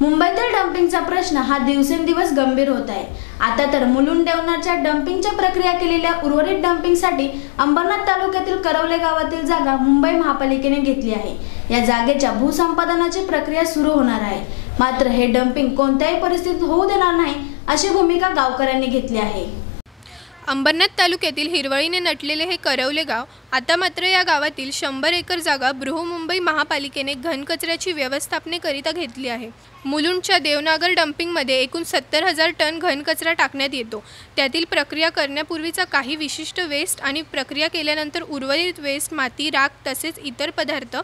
मुंबईतील डम्पिंगचा प्रश्न हा दिवसेंदिवस गंभीर होत आहे. आता तर मुलुंड देवनाच्या डम्पिंगच्या प्रक्रिया केलेल्या उर्वरित डम्पिंगसाठी अंबरनाथ तालुक्यातील करवले गावातील जागा मुंबई महापालिकेने घेतली आहे. या जागेच्या भूसंपादनाची प्रक्रिया सुरू होणार आहे. मात्र हे डम्पिंग कोणत्याही परिस्थितीत होऊ देणार नाही अशी भूमिका गावकऱ्यांनी घेतली आहे. अंबरनाथ तालुक्यातील हिरवळीने नटलेले हे करवले गाव आता मात्र या गावातील शंभर एकर जागा बृहमुंबई महापालिकेने घनकचऱ्याची व्यवस्थापनेकरिता घेतली आहे. मुलुंडच्या देवनागर डम्पिंगमध्ये एकूण सत्तर हजार टन घनकचरा टाकण्यात येतो. त्यातील प्रक्रिया करण्यापूर्वीचा काही विशिष्ट वेस्ट आणि प्रक्रिया केल्यानंतर उर्वरित वेस्ट माती राख तसेच इतर पदार्थ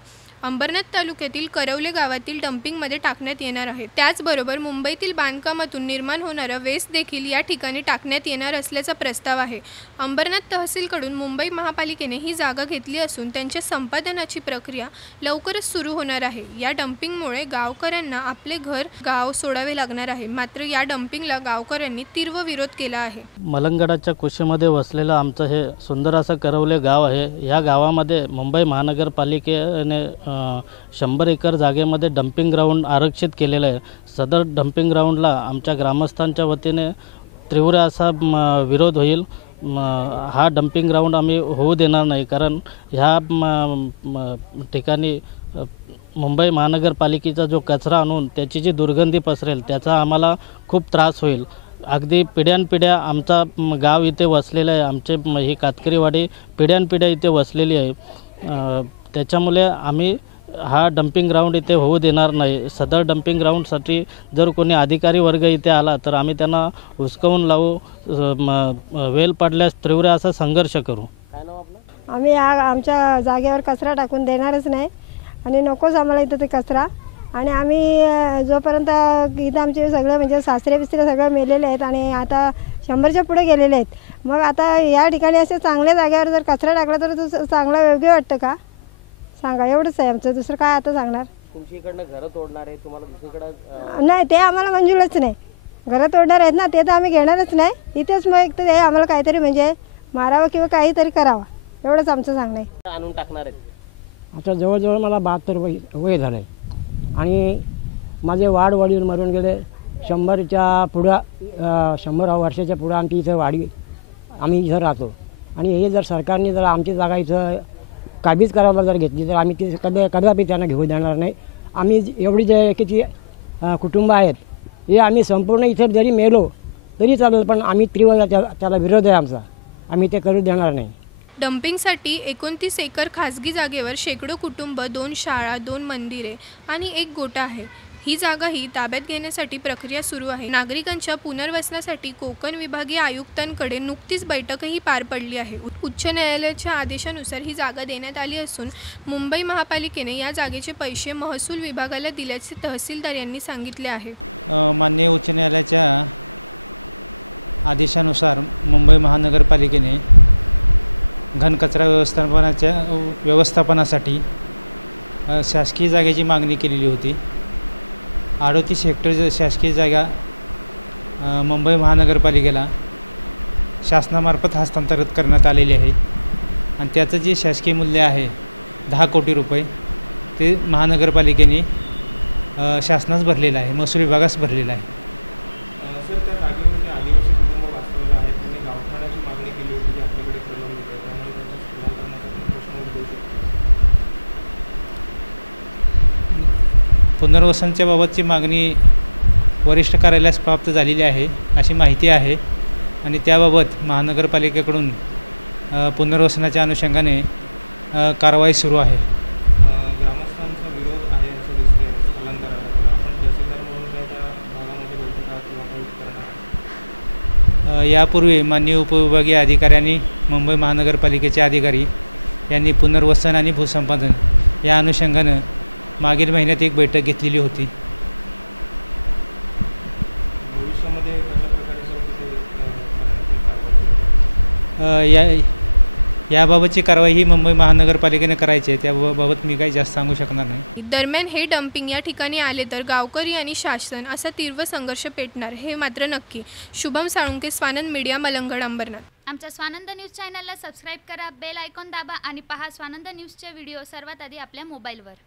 अंबरनाथ तालुक्यातील करवले गावातील डम्पिंगमध्ये टाकण्यात येणार आहे. त्याचबरोबर मुंबईतील बांधकामातून निर्माण होणारा वेस्ट देखील या ठिकाणी टाकण्यात येणार असल्याचा प्रस्ताव आहे. अंबरनाथ तहसीलकडून मुंबई महापालिकेने ही जागा घेतली असून त्यांच्या संपादनाची प्रक्रिया लवकरच सुरू होणार आहे. या डम्पिंगमुळे गावकऱ्यांना आपले घर गाव सोडावे लागणार आहे. मात्र या डम्पिंगला गावकऱ्यांनी तीव्र विरोध केला आहे. मलंगडाच्या कुशीमध्ये वसलेलं आमचं हे सुंदर असं करवले गाव आहे. या गावामध्ये मुंबई महानगरपालिकेने शंभर एकर जागेमध्ये डम्पिंग ग्राउंड आरक्षित केलेलं आहे. सदर डम्पिंग ग्राउंडला आमच्या ग्रामस्थांच्या वतीने तीव्र असा विरोध होईल. हा डम्पिंग ग्राउंड आम्ही होऊ देणार नाही. कारण ह्या म, ठिकाणी मुंबई महानगरपालिकेचा जो कचरा आणून त्याची जी दुर्गंधी पसरेल त्याचा आम्हाला खूप त्रास होईल. अगदी पिढ्यानपिढ्या आमचा गाव इथे वसलेलं आहे. आमचे ही कातकरीवाडी पिढ्यानपिढ्या इथे वसलेली आहे. त्याच्यामुळे आम्ही हा डम्पिंग ग्राउंड इथे होऊ देणार नाही. सदर डम्पिंग ग्राउंडसाठी जर कोणी अधिकारी वर्ग इथे आला तर आम्ही त्यांना हुसकावून लावू वेल पडल्यास तीव्र असा संघर्ष करू. आम्ही या आमच्या जागेवर कचरा टाकून देणारच नाही. आणि नकोच आम्हाला इथं ते कचरा. आणि आम्ही जोपर्यंत इथं आमचे सगळं म्हणजे सासरे बिसरे सगळं मेलेले आहेत आणि आता शंभरच्या पुढे गेलेले आहेत मग आता या ठिकाणी असे चांगल्या जागेवर जर कचरा टाकला तर तो चांगला योग्य वाटतं का? सांगा एवढंच आहे आमचं. दुसरं काय आता सांगणार? तुमची इकडनं घरं तोडणार आहे तुम्हाला दुसरीकडं अ, नाही ते आम्हाला मंजूरच नाही. घरात तोडणार आहेत ना ते तर आम्ही घेणारच नाही. इथेच मग एक तर हे आम्हाला काहीतरी म्हणजे मारावं किंवा काहीतरी करावं. एवढंच आमचं सांगणं आहे. आणून टाकणार आहेत. आता जवळजवळ मला बहात्तर वय वय झालं आहे आणि माझे वाढ वडील मरून गेले. शंभरच्या पुढं अ, शंभर वर्षाच्या पुढं आमची इथं वाडी आम्ही इथं राहतो. आणि हे जर सरकारने जर आमची जागा इथं काबीज करायला जर घेतली तर आम्ही ती कदा कदापि त्यांना घेऊ देणार नाही. आम्ही एवढी जे किती कुटुंब आहेत हे आम्ही संपूर्ण इथं जरी मेलो तरी चालेल पण आम्ही तीव्र त्या त्याला विरोध आहे आमचा. आम्ही ते करू देणार नाही. डम्पिंगसाठी एकोणतीस एकर खाजगी जागेवर शेकडो कुटुंब दोन शाळा दोन मंदिरे आणि एक गोटा आहे. ही जागा ही ताब्यात घेण्यासाठी प्रक्रिया सुरू आहे. नागरिकांच्या पुनर्वसनासाठी कोकण विभागीय आयुक्तांकडे नुकतीच बैठकही पार पडली आहे. उ- उच्च न्यायालयाच्या आदेशानुसार ही जागा देण्यात आली असून मुंबई महापालिकेने या जागेचे पैसे महसूल विभागाला दिल्याचे तहसीलदार यांनी सांगितले आहे. माननीय उच्च न्यायालयाच्या आदेशानुसार मुंबई महानगरपालिकेने घनकचरा व्यवस्थापनाच्या व्यवस्थापनासाठी शासकीय जागेची मागणी केलेली होती. अडोतीस हेक्टर ज- शासकीय जागा मुंबई महानगरपालिकेला शासनामार्फत हस्तांतरित करण्यात आलेली आहे. आणि त्याचं जे शासकीय मूल्य आहे दहा कोटी रुपये ते महानगरपालिकेने शासनास भरलेलं आहे महसूल विभागास भरलेलं आहे सर त्या जागेवर जे आदिवासी कुटुंब वास्तव्याला आहेत त्यांनी गावठाणाची मागणी केली होती की आपल्याकडे प्रलंबित आहे त्यामुळे त्यांच्या स्थलांतरणाचा प्रश्न उद्भवू शकतो पुनर्वसनच्या बाबतची मागणी वरिष्ठ कार्यालयास प्राप्त झालेली आहे अशी माहिती आहे. आणि त्याबाबत महानगरपालिकेकडून पुनर्वसनाच्या अनुषंगाने कारवाई सुरू आहे. ग्रामस्थांचा विरोध आहे असं दिसतंय स्थलांतराला. तर आपण तहसीलदार म्हणून काय त्या भागामध्ये बैठका किंवा काही करणार आहात? अ, यापूर्वी माननीय उपविभागीय अधिकाऱ्यांनी मुंबई महानगरपालिकेचे अधिकारी यांनी पुनर्वसन आणि भूसंपादन या अनुषंगानं मागील महिन्यात एक बैठक घेतलेली होती. या याबाबतची कारवाई ही मुंबई महानगरपालिकेने करायची आहे. त्याबाबत मी काही जास्त सांगू शकणार नाही. दरम्यान हे डम्पिंग या ठिकाणी आले तर गावकरी आणि शासन असा तीव्र संघर्ष पेटणार हे मात्र नक्की. शुभम साळुंके स्वानंद मीडिया मलंगड अंबरनाथ. आमच्या स्वानंद न्यूज चॅनलला सबस्क्राईब करा बेल आयकॉन दाबा आणि पहा स्वानंद न्यूजचे व्हिडिओ सर्वात आधी आपल्या मोबाईलवर.